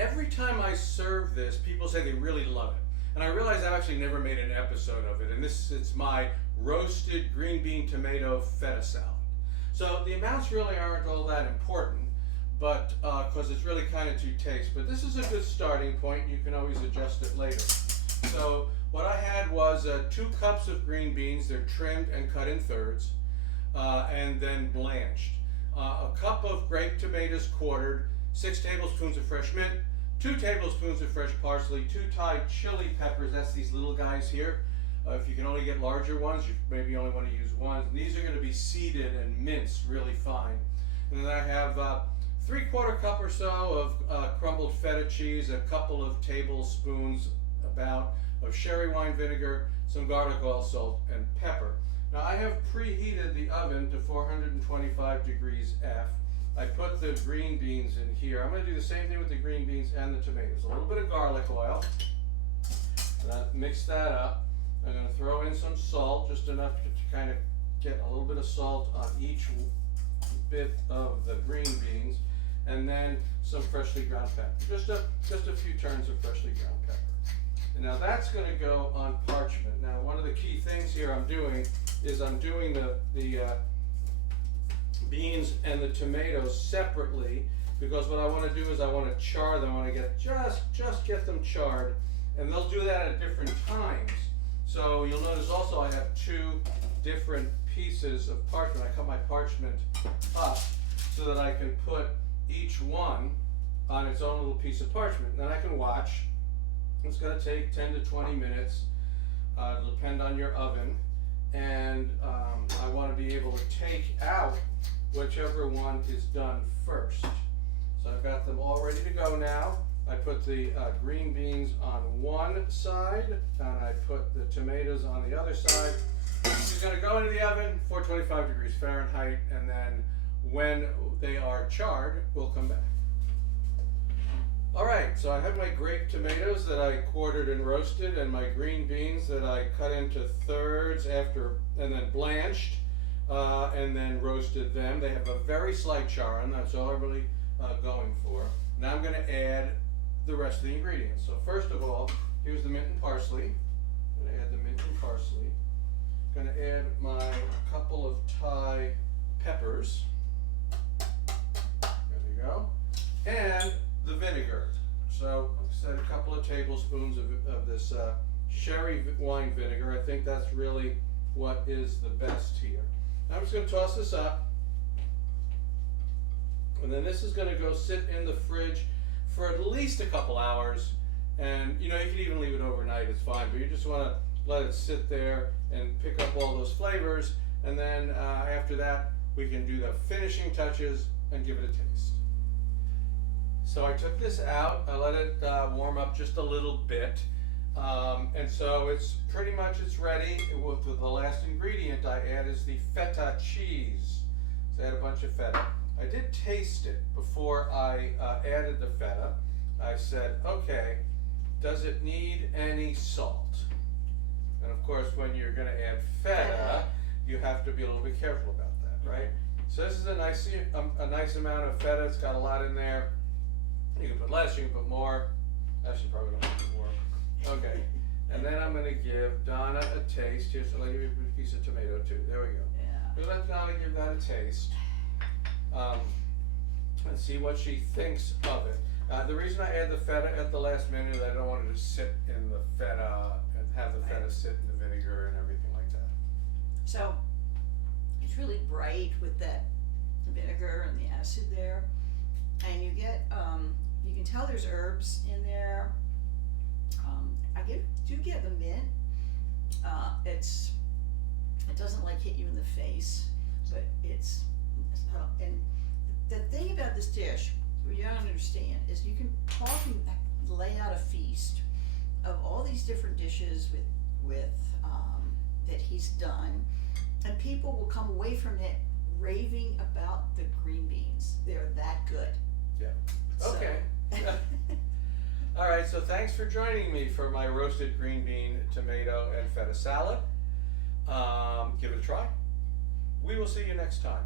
every time I serve this, people say they really love it. And I realize I've actually never made an episode of it, and it's my roasted green bean tomato feta salad. So the amounts really aren't all that important, but because it's really kind of to taste. But this is a good starting point. You can always adjust it later. So what I had was 2 cups of green beans. They're trimmed and cut in thirds, and then blanched. A cup of grape tomatoes quartered, 6 tablespoons of fresh mint, 2 tablespoons of fresh parsley, 2 Thai chili peppers. That's these little guys here. If you can only get larger ones, you maybe only want to use one. And these are going to be seeded and minced really fine. And then I have 3/4 cup or so of crumbled feta cheese, a couple of tablespoons about of sherry wine vinegar, some garlic oil, salt, and pepper. Now I have preheated the oven to 425 degrees F. I put the green beans in here. I'm going to do the same thing with the green beans and the tomatoes. A little bit of garlic oil. Mix that up. I'm going to throw in some salt, just enough to kind of get a little bit of salt on each bit of the green beans, and then some freshly ground pepper. Just a few turns of freshly ground pepper. And now that's going to go on parchment. Now one of the key things here I'm doing is I'm doing the beans and the tomatoes separately, because what I want to do is I want to char them. I want to get just get them charred, and they'll do that at different times. So you'll notice also I have 2 different pieces of parchment. I cut my parchment up so that I can put each one on its own little piece of parchment. Then I can watch. It's going to take 10 to 20 minutes. It'll depend on your oven. And I want to be able to take out whichever one is done first. So I've got them all ready to go now. I put the green beans on one side, and I put the tomatoes on the other side. It's going to go into the oven, 425 degrees Fahrenheit, and then when they are charred, we'll come back. All right, so I have my grape tomatoes that I quartered and roasted, and my green beans that I cut into thirds and then blanched, and then roasted them. They have a very slight char, and that's all I'm really going for. Now I'm going to add the rest of the ingredients. So first of all, here's the mint and parsley. I'm going to add the mint and parsley. I'm going to add my couple of Thai peppers. There we go. And the vinegar. So like I said, a couple of tablespoons of this sherry wine vinegar. I think that's really what is the best here. Now I'm just going to toss this up. And then this is going to go sit in the fridge for at least a couple hours, and you can even leave it overnight, it's fine, but you just want to let it sit there and pick up all those flavors, and then after that we can do the finishing touches and give it a taste. So I took this out, I let it warm up just a little bit, and so it's ready. The last ingredient I add is the feta cheese. So I add a bunch of feta. I did taste it before I added the feta. I said, okay, does it need any salt? And of course, when you're going to add feta, you have to be a little bit careful about that, right? So this is a nice amount of feta. It's got a lot in there. You can put less, you can put more. Actually, probably don't put more. Okay. And then I'm going to give Donna a taste. Here, so I'll give you a piece of tomato too. There we go. Yeah. Let Donna give that a taste. And see what she thinks of it. The reason I add the feta at the last minute is I don't want it to sit in the feta and have the feta sit in the vinegar and everything like that. So it's really bright with that vinegar and the acid there, and you get you can tell there's herbs in there. I do get the mint. It doesn't like hit you in the face, but it's and the thing about this dish, what you don't understand, is you can talk and lay out a feast of all these different dishes with that he's done, and people will come away from it raving about the green beans. They're that good. Yeah. Okay. So. All right, so thanks for joining me for my roasted green bean, tomato, and feta salad. Give it a try. We will see you next time.